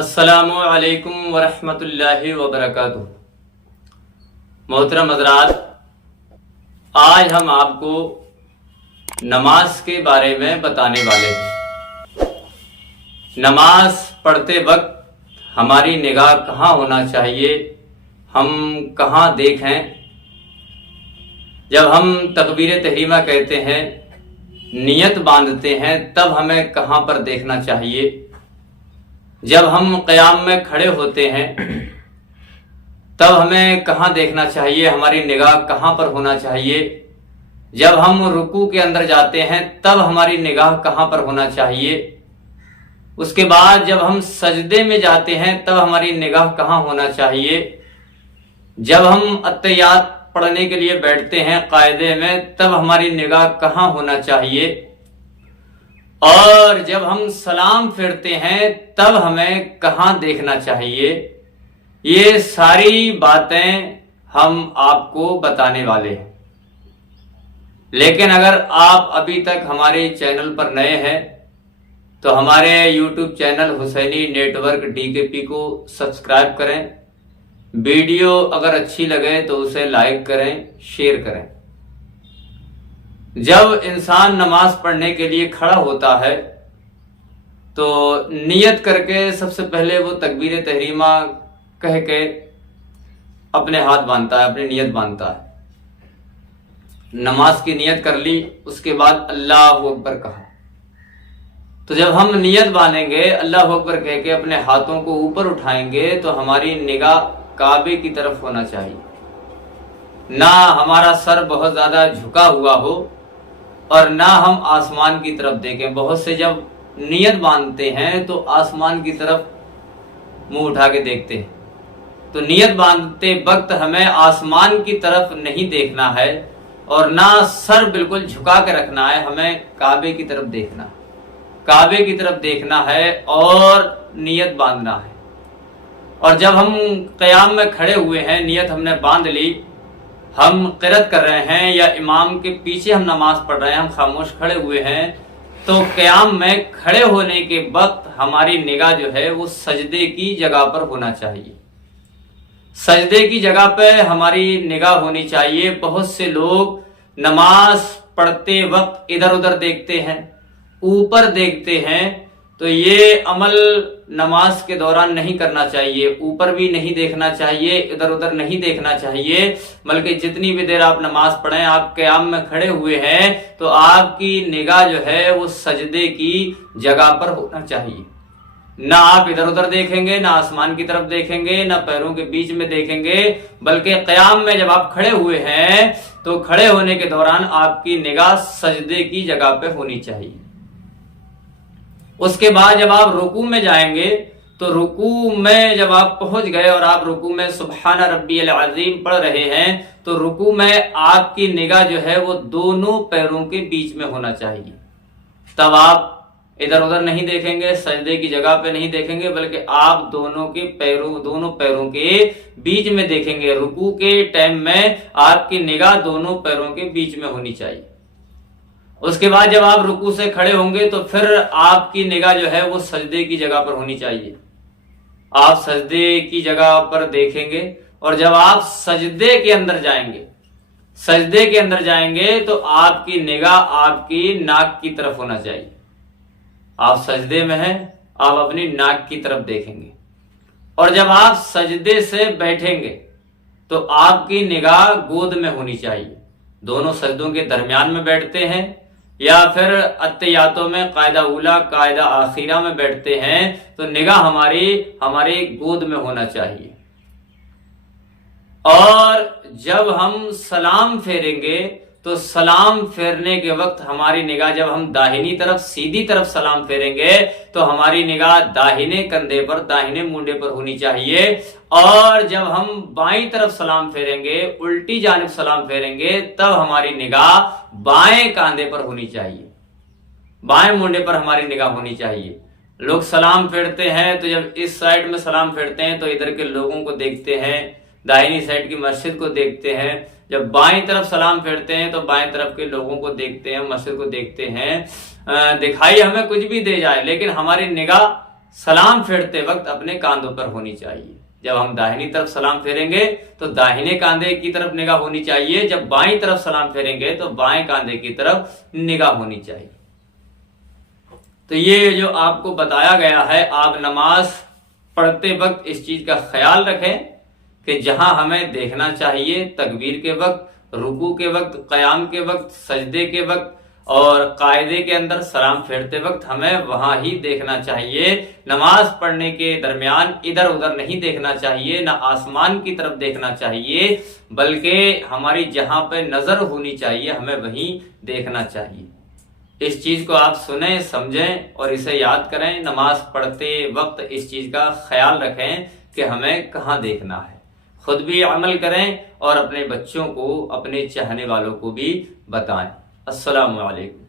السلام علیکم ورحمۃ اللہ وبرکاتہ۔ محترم حضرات، آج ہم آپ کو نماز کے بارے میں بتانے والے ہیں۔ نماز پڑھتے وقت ہماری نگاہ کہاں ہونا چاہیے، ہم کہاں دیکھیں؟ جب ہم تکبیر تحریمہ کہتے ہیں، نیت باندھتے ہیں، تب ہمیں کہاں پر دیکھنا چاہیے؟ جب ہم قیام میں کھڑے ہوتے ہیں تب ہمیں کہاں دیکھنا چاہیے، ہماری نگاہ کہاں پر ہونا چاہیے؟ جب ہم رکوع کے اندر جاتے ہیں تب ہماری نگاہ کہاں پر ہونا چاہیے؟ اس کے بعد جب ہم سجدے میں جاتے ہیں تب ہماری نگاہ کہاں ہونا چاہیے؟ جب ہم اتحیات پڑھنے کے لیے بیٹھتے ہیں قاعدے میں تب ہماری نگاہ کہاں ہونا چاہیے؟ اور جب ہم سلام پھیرتے ہیں تب ہمیں کہاں دیکھنا چاہیے؟ یہ ساری باتیں ہم آپ کو بتانے والے ہیں۔ لیکن اگر آپ ابھی تک ہمارے چینل پر نئے ہیں تو ہمارے یوٹیوب چینل حسینی نیٹ ورک DKP کو سبسکرائب کریں۔ ویڈیو اگر اچھی لگے تو اسے لائک کریں، شیئر کریں۔ جب انسان نماز پڑھنے کے لیے کھڑا ہوتا ہے تو نیت کر کے سب سے پہلے وہ تکبیر تحریمہ کہہ کے اپنے ہاتھ باندھتا ہے، اپنی نیت باندھتا ہے۔ نماز کی نیت کر لی، اس کے بعد اللہ اکبر کہا۔ تو جب ہم نیت باندھیں گے، اللہ اکبر کہہ کے اپنے ہاتھوں کو اوپر اٹھائیں گے تو ہماری نگاہ کعبے کی طرف ہونا چاہیے، نہ ہمارا سر بہت زیادہ جھکا ہوا ہو اور نہ ہم آسمان کی طرف دیکھیں۔ بہت سے جب نیت باندھتے ہیں تو آسمان کی طرف منہ اٹھا کے دیکھتے ہیں، تو نیت باندھتے وقت ہمیں آسمان کی طرف نہیں دیکھنا ہے اور نہ سر بالکل جھکا کے رکھنا ہے، ہمیں کعبے کی طرف دیکھنا ہے، کعبے کی طرف دیکھنا ہے اور نیت باندھنا ہے۔ اور جب ہم قیام میں کھڑے ہوئے ہیں، نیت ہم نے باندھ لی، ہم قرات کر رہے ہیں یا امام کے پیچھے ہم نماز پڑھ رہے ہیں، ہم خاموش کھڑے ہوئے ہیں، تو قیام میں کھڑے ہونے کے وقت ہماری نگاہ جو ہے وہ سجدے کی جگہ پر ہونا چاہیے۔ سجدے کی جگہ پہ ہماری نگاہ ہونی چاہیے۔ بہت سے لوگ نماز پڑھتے وقت ادھر ادھر دیکھتے ہیں، اوپر دیکھتے ہیں، تو یہ عمل نماز کے دوران نہیں کرنا چاہیے۔ اوپر بھی نہیں دیکھنا چاہیے، ادھر ادھر نہیں دیکھنا چاہیے، بلکہ جتنی بھی دیر آپ نماز پڑھیں، آپ قیام میں کھڑے ہوئے ہیں تو آپ کی نگاہ جو ہے وہ سجدے کی جگہ پر ہونا چاہیے۔ نہ آپ ادھر ادھر دیکھیں گے، نہ آسمان کی طرف دیکھیں گے، نہ پیروں کے بیچ میں دیکھیں گے، بلکہ قیام میں جب آپ کھڑے ہوئے ہیں تو کھڑے ہونے کے دوران آپ کی نگاہ سجدے کی جگہ پہ ہونی چاہیے۔ اس کے بعد جب آپ رکوع میں جائیں گے تو رکوع میں جب آپ پہنچ گئے اور آپ رکوع میں سبحان ربی العظیم پڑھ رہے ہیں تو رکوع میں آپ کی نگاہ جو ہے وہ دونوں پیروں کے بیچ میں ہونا چاہیے۔ تب آپ ادھر ادھر نہیں دیکھیں گے، سجدے کی جگہ پہ نہیں دیکھیں گے، بلکہ آپ دونوں پیروں کے بیچ میں دیکھیں گے۔ رکوع کے ٹائم میں آپ کی نگاہ دونوں پیروں کے بیچ میں ہونی چاہیے۔ اس کے بعد جب آپ رکوع سے کھڑے ہوں گے تو پھر آپ کی نگاہ جو ہے وہ سجدے کی جگہ پر ہونی چاہیے۔ آپ سجدے کی جگہ پر دیکھیں گے اور جب آپ سجدے کے اندر جائیں گے تو آپ کی نگاہ آپ کی ناک کی طرف ہونا چاہیے۔ آپ سجدے میں ہیں، آپ اپنی ناک کی طرف دیکھیں گے۔ اور جب آپ سجدے سے بیٹھیں گے تو آپ کی نگاہ گود میں ہونی چاہیے۔ دونوں سجدوں کے درمیان میں بیٹھتے ہیں یا پھر اتحیاتوں میں قاعدہ اولا قاعدہ آخرہ میں بیٹھتے ہیں تو نگاہ ہماری گود میں ہونا چاہیے۔ اور جب ہم سلام پھیریں گے تو سلام پھیرنے کے وقت ہماری نگاہ، جب ہم داہنی طرف سیدھی طرف سلام پھیریں گے تو ہماری نگاہ داہنے کندھے پر، داہنے مونڈے پر ہونی چاہیے۔ اور جب ہم بائیں طرف سلام پھیریں گے، الٹی جانب سلام پھیریں گے، تب ہماری نگاہ بائیں کاندھے پر ہونی چاہیے، بائیں مونڈے پر ہماری نگاہ ہونی چاہیے۔ لوگ سلام پھیرتے ہیں تو جب اس سائڈ میں سلام پھیرتے ہیں تو ادھر کے لوگوں کو دیکھتے ہیں، دائنی سائڈ کی مسجد کو دیکھتے ہیں۔ جب بائیں طرف سلام پھیرتے ہیں تو بائیں طرف کے لوگوں کو دیکھتے ہیں، مسجد کو دیکھتے ہیں۔ دکھائی ہمیں کچھ بھی دے جائے لیکن ہماری نگاہ سلام پھیرتے وقت اپنے کاندھوں پر ہونی چاہیے۔ جب ہم داہنی طرف سلام پھیریں گے تو داہنے کاندھے کی طرف نگاہ ہونی چاہیے، جب بائیں طرف سلام پھیریں گے تو بائیں کاندھے کی طرف نگاہ ہونی چاہیے۔ تو یہ جو آپ کو بتایا گیا ہے، آپ نماز پڑھتے وقت اس چیز کا خیال رکھیں کہ جہاں ہمیں دیکھنا چاہیے تکبیر کے وقت، رکوع کے وقت، قیام کے وقت، سجدے کے وقت اور قاعدے کے اندر سلام پھیرتے وقت ہمیں وہاں ہی دیکھنا چاہیے۔ نماز پڑھنے کے درمیان ادھر ادھر نہیں دیکھنا چاہیے، نہ آسمان کی طرف دیکھنا چاہیے، بلکہ ہماری جہاں پہ نظر ہونی چاہیے ہمیں وہیں دیکھنا چاہیے۔ اس چیز کو آپ سنیں، سمجھیں اور اسے یاد کریں۔ نماز پڑھتے وقت اس چیز کا خیال رکھیں کہ ہمیں کہاں دیکھنا ہے، خود بھی عمل کریں اور اپنے بچوں کو، اپنے چاہنے والوں کو بھی بتائیں۔ السلام علیکم۔